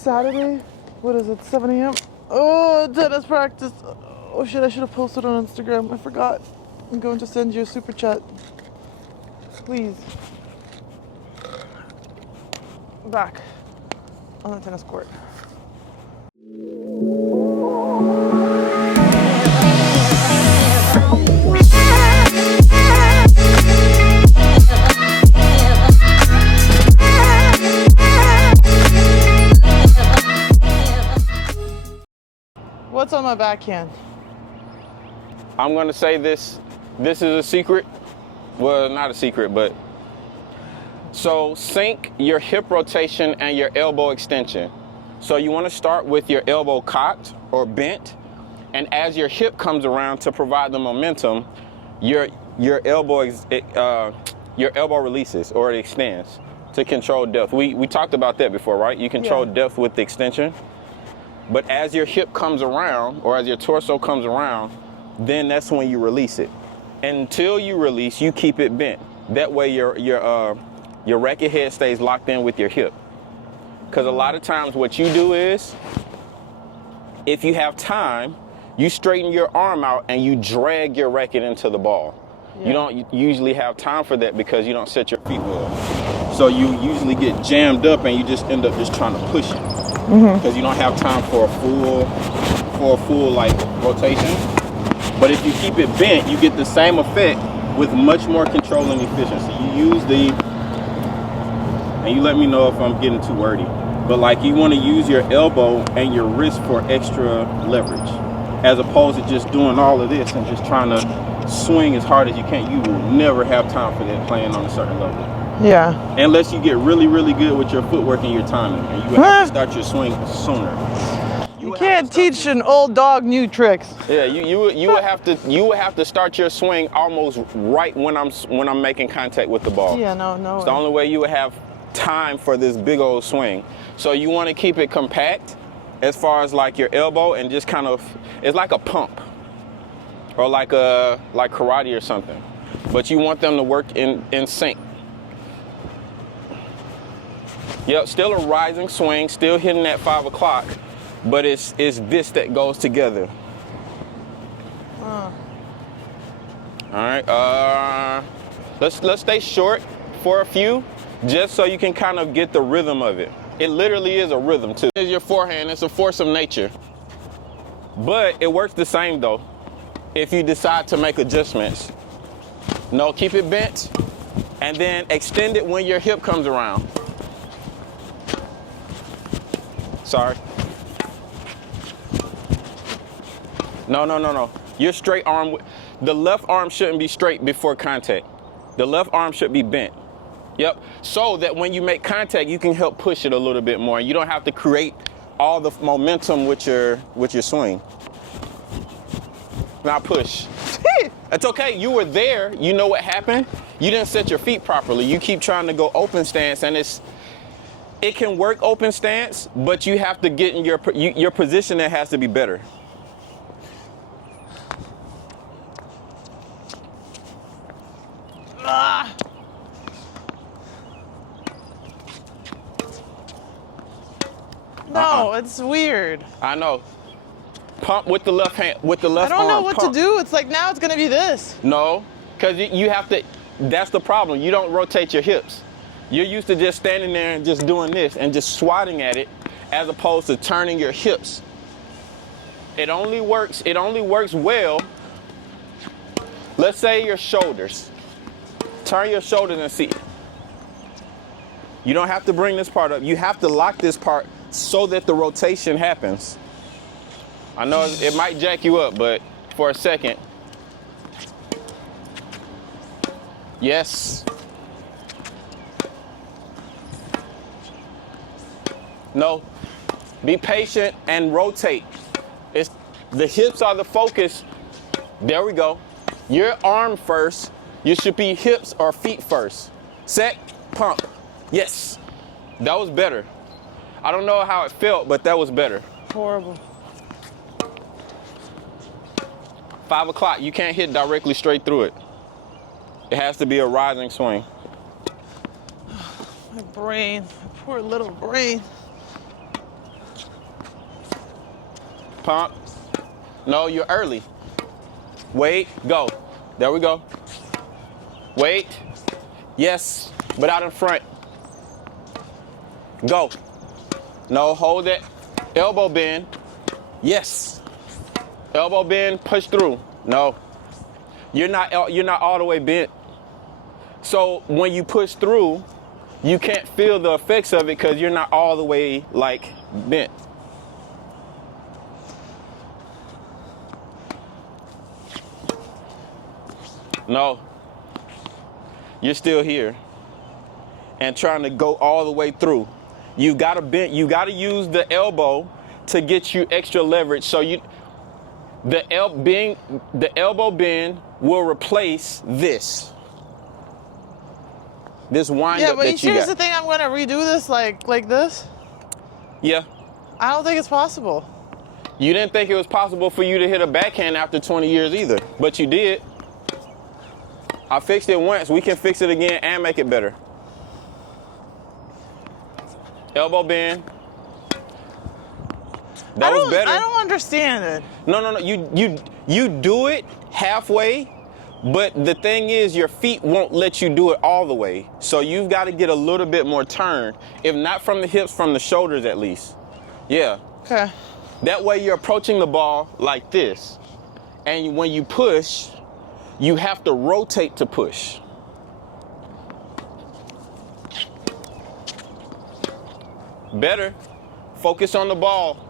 Saturday. What is it, 7 a.m.? Oh, tennis practice. Oh shit, I should have posted on Instagram. I forgot. I'm going to send you a super chat. Please. Back on the tennis court. What's on my backhand? I'm gonna say this is a secret. Well, not a secret, but so sync your hip rotation and your elbow extension. So you want to start with your elbow cocked or bent, and as your hip comes around to provide the momentum, your elbow releases or it extends to control depth. We talked about that before, right? You control depth with the extension. But as your hip comes around, or as your torso comes around, then that's when you release it. Until you release, you keep it bent. That way your racket head stays locked in with your hip. Because a lot of times what you do is, if you have time, you straighten your arm out and you drag your racket into the ball. Yeah. You don't usually have time for that because you don't set your feet well. So you usually get jammed up and you just end up just trying to push it. Because you don't have time for a full like rotation. But if you keep it bent, you get the same effect with much more control and efficiency. You use and you let me know if I'm getting too wordy, but like you want to use your elbow and your wrist for extra leverage, as opposed to just doing all of this and just trying to swing as hard as you can. You will never have time for that playing on a certain level. Yeah. Unless you get really, really good with your footwork and your timing, and you have to start your swing sooner. You can't teach an old dog new tricks. Yeah, you would have to start your swing almost right when I'm making contact with the ball. Yeah, no. It's the only way you would have time for this big old swing. So you want to keep it compact as far as like your elbow, and just kind of, it's like a pump or like karate or something. But you want them to work in sync. Yep, still a rising swing, still hitting at 5 o'clock, but it's this that goes together. All right, let's stay short for a few, just so you can kind of get the rhythm of it. It literally is a rhythm too. It's your forehand, it's a force of nature. But it works the same though, if you decide to make adjustments. No, keep it bent, and then extend it when your hip comes around. Sorry. No. Your straight arm, the left arm shouldn't be straight before contact. The left arm should be bent. Yep. So that when you make contact, you can help push it a little bit more. You don't have to create all the momentum with your swing. Now push. That's okay. You were there. You know what happened. You didn't set your feet properly. You keep trying to go open stance, and it can work open stance, but you have to get in your position that has to be better. No, it's weird. I know. Pump with the left hand, with the left arm. I don't know what to do. It's like now it's gonna be this. No, because you have to, that's the problem. You don't rotate your hips. You're used to just standing there and just doing this and just swatting at it, as opposed to turning your hips. It only works well. Let's say your shoulders. Turn your shoulders and see. You don't have to bring this part up. You have to lock this part so that the rotation happens. I know it might jack you up, but for a second. Yes. No. Be patient and rotate. The hips are the focus. There we go. Your arm first. You should be hips or feet first. Set, pump. Yes. That was better. I don't know how it felt, but that was better. Horrible. 5 o'clock, you can't hit directly straight through it. It has to be a rising swing. My brain, my poor little brain. Pump. No, you're early. Wait, go. There we go. Wait. Yes, but out in front. Go. No, hold it. Elbow bend. Yes. Elbow bend, push through. No. You're not all the way bent. So when you push through, you can't feel the effects of it because you're not all the way like bent. No. You're still here and trying to go all the way through. You gotta bend, you gotta use the elbow to get you extra leverage. So the elbow bend will replace this wind Yeah, up but that you here's got. the thing, I'm gonna redo this like this. Yeah. I don't think it's possible. You didn't think it was possible for you to hit a backhand after 20 years either, but you did. I fixed it once. We can fix it again and make it better. Elbow bend. That was better. I don't understand it. No. You do it halfway, but the thing is your feet won't let you do it all the way. So you've got to get a little bit more turn, if not from the hips, from the shoulders at least. Yeah. Okay. That way you're approaching the ball like this. And when you push, you have to rotate to push. Better. Focus on the ball.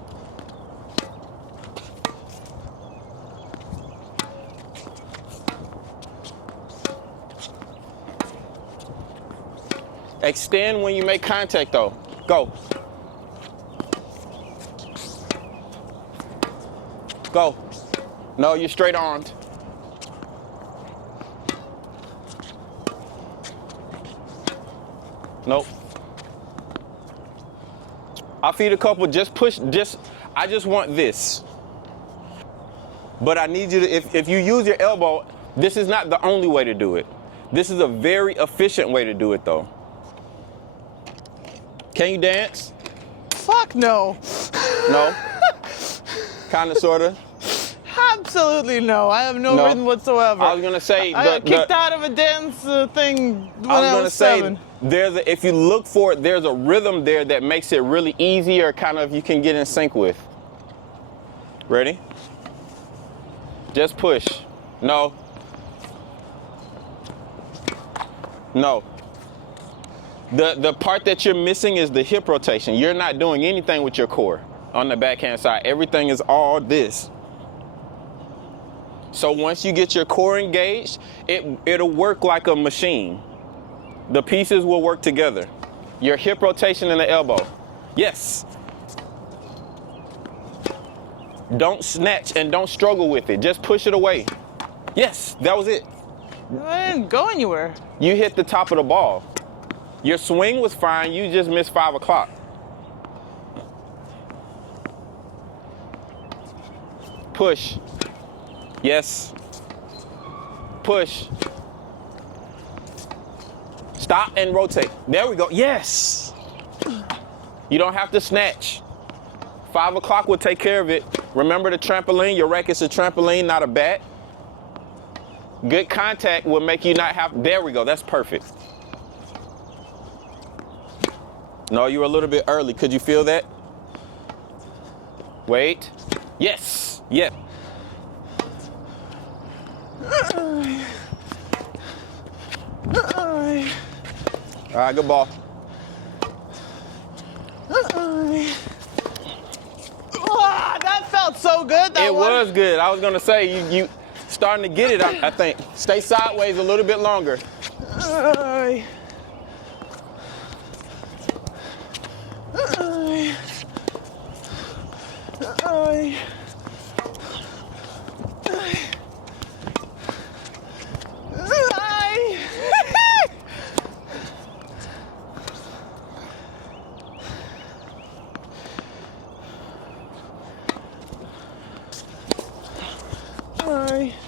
Extend when you make contact though. Go. Go. No, you're straight armed. Nope. I'll feed a couple, just push, I just want this. But I need you to, if you use your elbow, this is not the only way to do it. This is a very efficient way to do it though. Can you dance? Fuck no. No? Kinda, sorta? Absolutely no. I have no rhythm whatsoever. I was gonna say, I got kicked out of a dance thing when I was 7. If you look for it, there's a rhythm there that makes it really easy or kind of you can get in sync with. Ready? Just push. No. No. The part that you're missing is the hip rotation. You're not doing anything with your core on the backhand side. Everything is all this. So once you get your core engaged, it'll work like a machine. The pieces will work together. Your hip rotation and the elbow. Yes. Don't snatch and don't struggle with it. Just push it away. Yes, that was it. I didn't go anywhere. You hit the top of the ball. Your swing was fine, you just missed 5 o'clock. Push. Yes. Push. Stop and rotate. There we go. Yes. You don't have to snatch. 5 o'clock will take care of it. Remember the trampoline? Your racket's a trampoline, not a bat. Good contact will make you not have. There we go. That's perfect. No, you were a little bit early. Could you feel that? Wait. Yes. Yeah. All right, good ball. That felt so good. It was good. I was gonna say you starting to get it. I think. Stay sideways a little bit longer.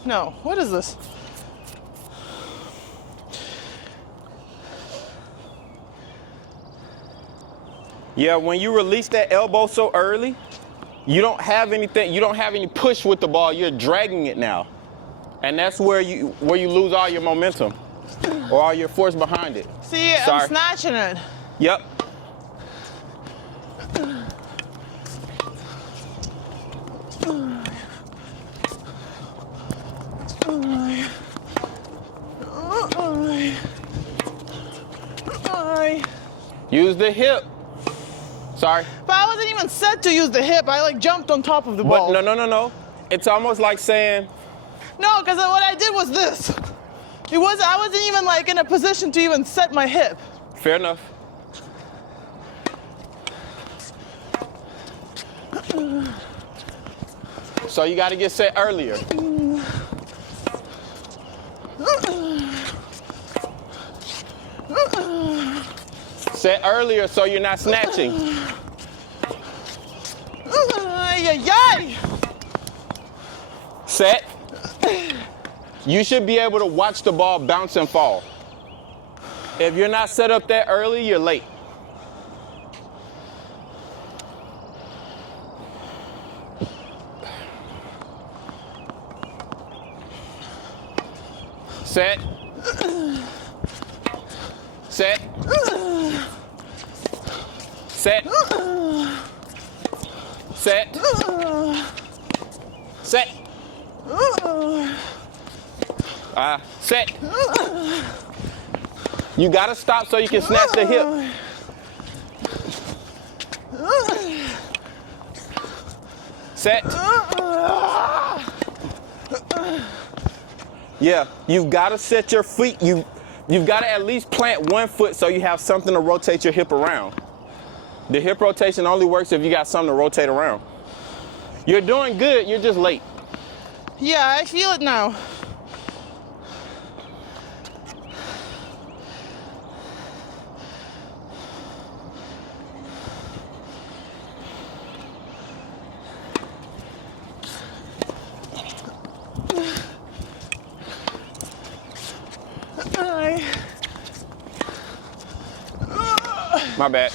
No, what is this? Yeah, when you release that elbow so early, you don't have anything, you don't have any push with the ball, you're dragging it now. And that's where you lose all your momentum or all your force behind it. See, Sorry. I'm snatching it. Yep. Use the hip. Sorry. But I wasn't even set to use the hip. I like jumped on top of the ball. But no. It's almost like saying. No, because what I did was this. I wasn't even like in a position to even set my hip. Fair enough. So you got to get set earlier. Set earlier so you're not snatching. Set. You should be able to watch the ball bounce and fall. If you're not set up that early, you're late. Set. Set. Set. Set. Set. Set. You gotta stop so you can snatch the hip. Set. Yeah, you've gotta set your feet. You've gotta at least plant one foot so you have something to rotate your hip around. The hip rotation only works if you got something to rotate around. You're doing good, you're just late. Yeah, I feel it now. My bad.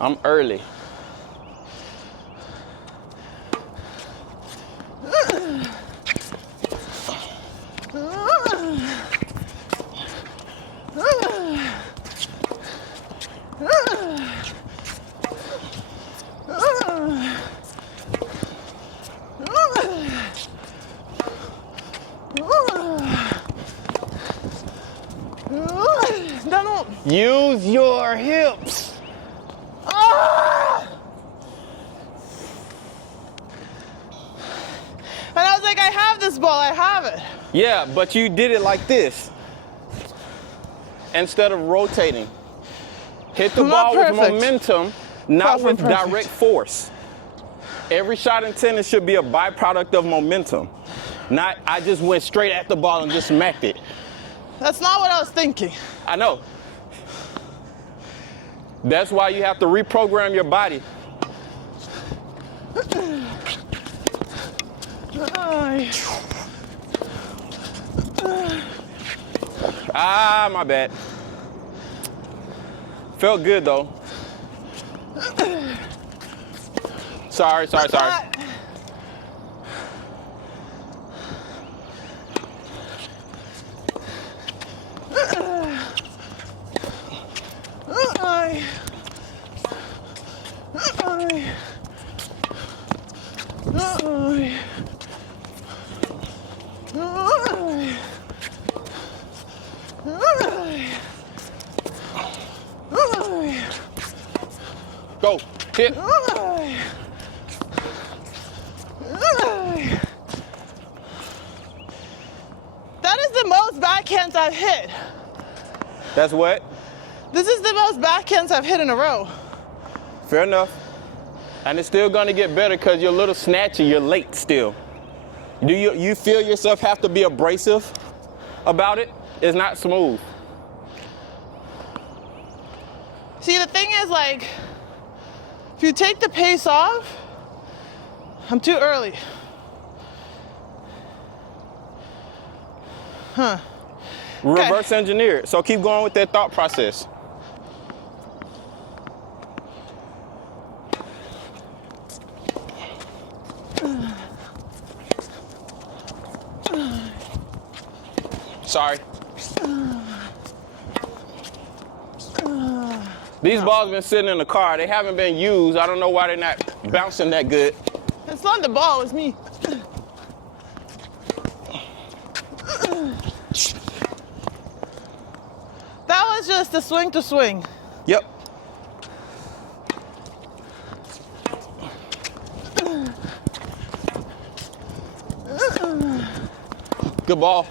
I'm early. Use your hips. And I was like, I have this ball, I have it. Yeah, but you did it like this instead of rotating. Hit the ball with momentum, not with direct force. Every shot in tennis should be a byproduct of momentum. Not, I just went straight at the ball and just smacked it. That's not what I was thinking. I know. That's why you have to reprogram your body. My bad. Felt good though. Sorry. Go, hit. That is the most backhands I've hit. That's what? This is the most backhands I've hit in a row. Fair enough. And it's still gonna get better because you're a little snatchy, you're late still. Do you feel yourself have to be abrasive about it? It's not smooth. See, the thing is, like, If you take the pace off, I'm too early. Huh. Reverse engineer it. So keep going with that thought process. Sorry. These balls been sitting in the car. They haven't been used. I don't know why they're not bouncing that good. It's not the ball, it's me. That was just a swing to swing. Yep. Good ball.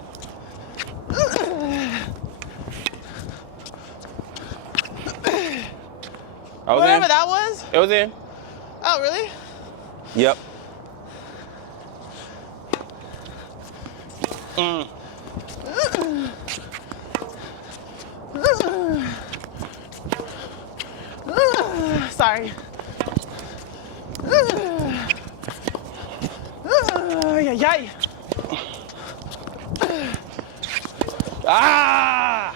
Whatever that was? It was in. Oh, really? Yep. Sorry. Yay. Ah!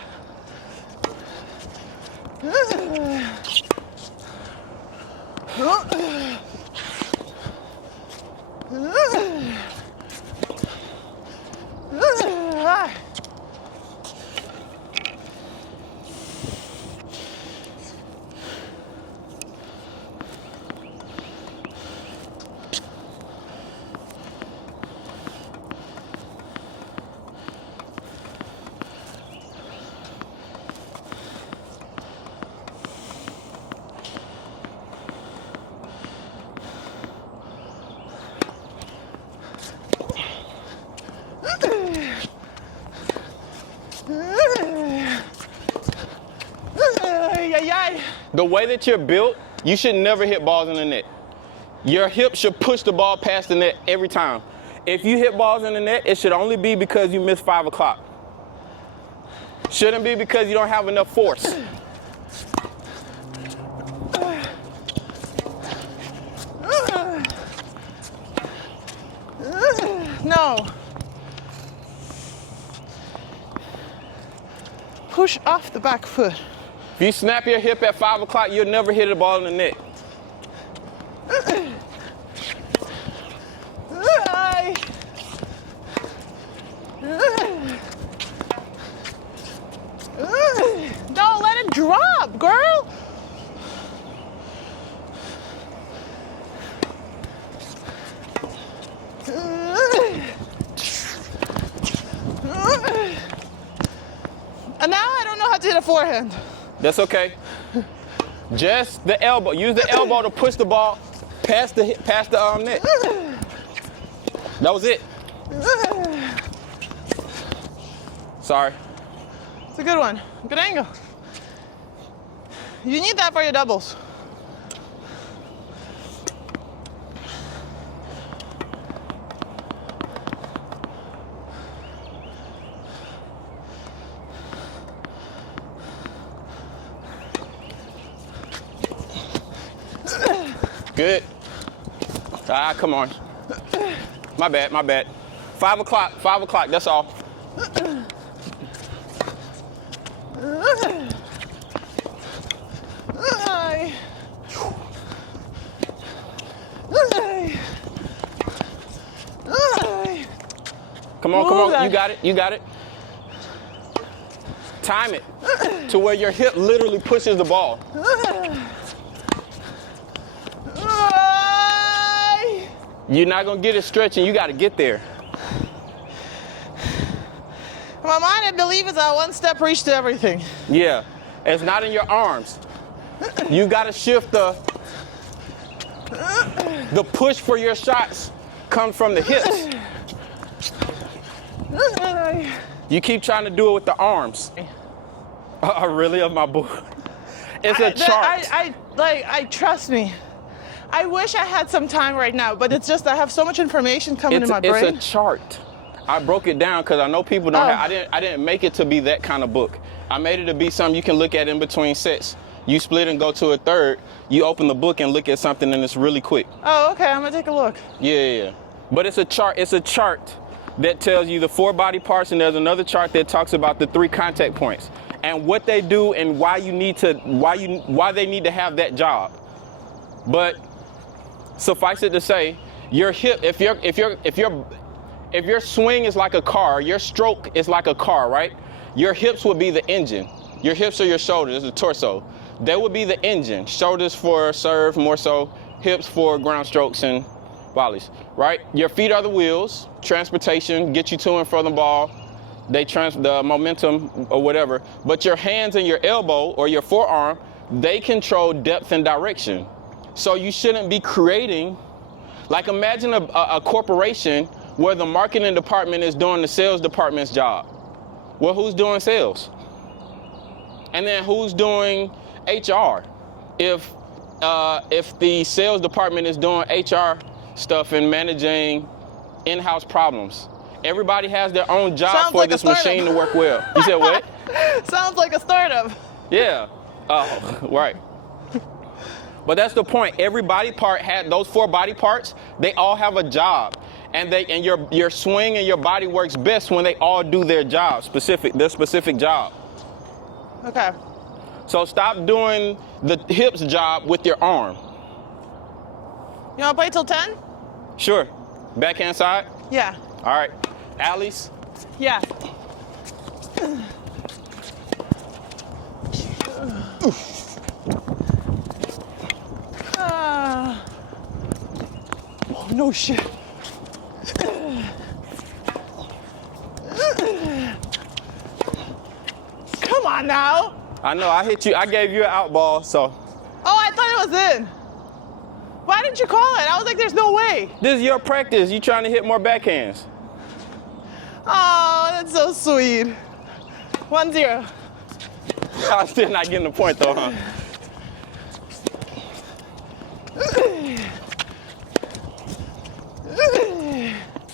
The way that you're built, you should never hit balls in the net. Your hip should push the ball past the net every time. If you hit balls in the net, it should only be because you missed 5 o'clock. Shouldn't be because you don't have enough force. No. Push off the back foot. If you snap your hip at 5 o'clock, you'll never hit a ball in the net. Don't let it drop, girl. And now I don't know how to hit a forehand. That's okay. Just the elbow. Use the elbow to push the ball past the net. That was it. Sorry. It's a good one. Good angle. You need that for your doubles. Good. Ah, come on. My bad, my bad. 5 o'clock, that's all. Come on, you got it. Time it to where your hip literally pushes the ball. You're not gonna get it stretching, you gotta get there. In my mind, I believe it's a one-step reach to everything. Yeah, it's not in your arms. You gotta shift the push for your shots comes from the hips. You keep trying to do it with the arms. Really, of my book? It's a chart. Trust me. I wish I had some time right now, but it's just I have so much information coming in my brain. It's a chart. I broke it down because I know people don't have. I didn't make it to be that kind of book. I made it to be something you can look at in between sets. You split and go to a third. You open the book and look at something, and it's really quick. Oh, okay. I'm gonna take a look. Yeah. But it's a chart. It's a chart that tells you the 4 body parts, and there's another chart that talks about the 3 contact points and what they do and why they need to have that job. But suffice it to say, your hip, if your swing is like a car, your stroke is like a car, right? Your hips would be the engine. Your hips are your shoulders, the torso. They would be the engine. Shoulders for serve, more so. Hips for ground strokes and volleys, right? Your feet are the wheels, transportation, get you to and from the ball. They the momentum or whatever. But your hands and your elbow or your forearm, they control depth and direction. So you shouldn't be creating, like imagine a corporation where the marketing department is doing the sales department's job. Well, who's doing sales? And then who's doing HR? If the sales department is doing HR stuff and managing in-house problems, everybody has their own job. Sounds for like this machine to work well. You said what? Sounds like a startup. Yeah. Oh, right. But that's the point. Every body part those 4 body parts, they all have a job. And your swing and your body works best when they all do their job, their specific job. Okay. So stop doing the hips job with your arm. You wanna play till 10? Sure. Backhand side? Yeah. All right. Alleys? Yeah. Oh, no shit. Come on now. I know, I hit you. I gave you an out ball, so. Oh, I thought it was in. Why didn't you call it? I was like, there's no way. This is your practice. You trying to hit more backhands. Oh, that's so sweet. 1-0. I'm still not getting the point though, huh?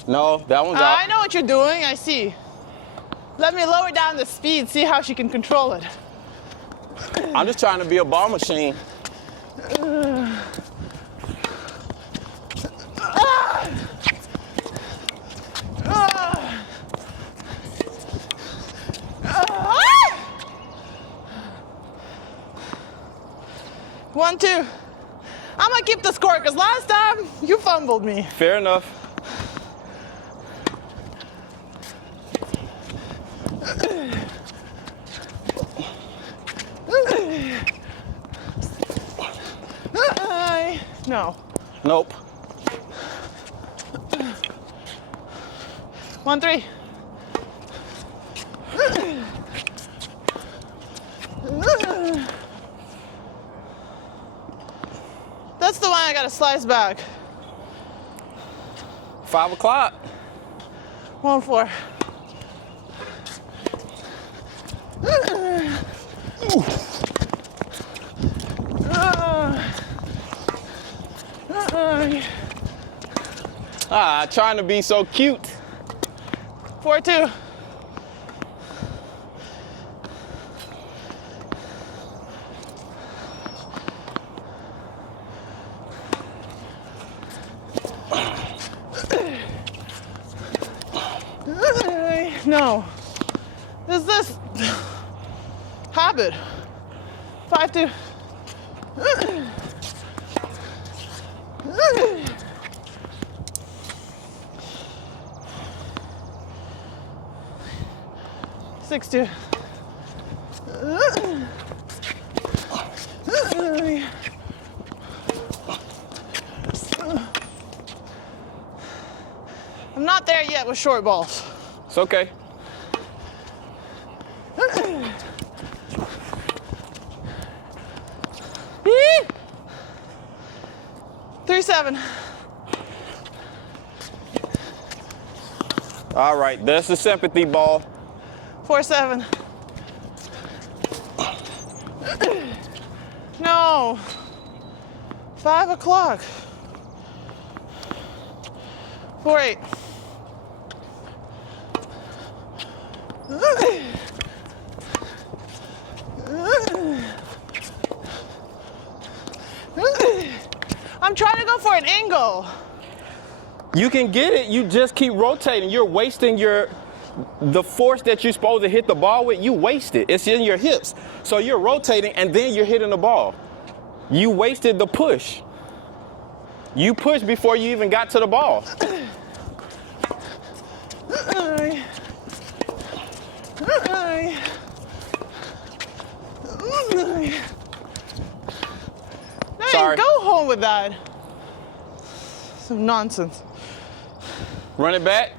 No, that one's out. I know what you're doing, I see. Let me lower down the speed, see how she can control it. I'm just trying to be a ball machine. One, two. I'm gonna keep the score because last time you fumbled me. Fair enough. No. Nope. 1-3. That's the one I gotta slice back. 5 o'clock. 1-4. Trying to be so cute. 4-2. No. Is this habit? 5-2. Six, two. I'm not there yet with short balls. It's okay. 3-7. All right, that's the sympathy ball. 4-7. No. 5 o'clock. 4-8. I'm trying to go for an angle. You can get it, you just keep rotating. You're wasting the force that you're supposed to hit the ball with, you waste it. It's in your hips. So you're rotating and then you're hitting the ball. You wasted the push. You pushed before you even got to the ball. Sorry. Go home with that. Some nonsense. Run it back.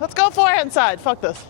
Let's go forehand side. Fuck this.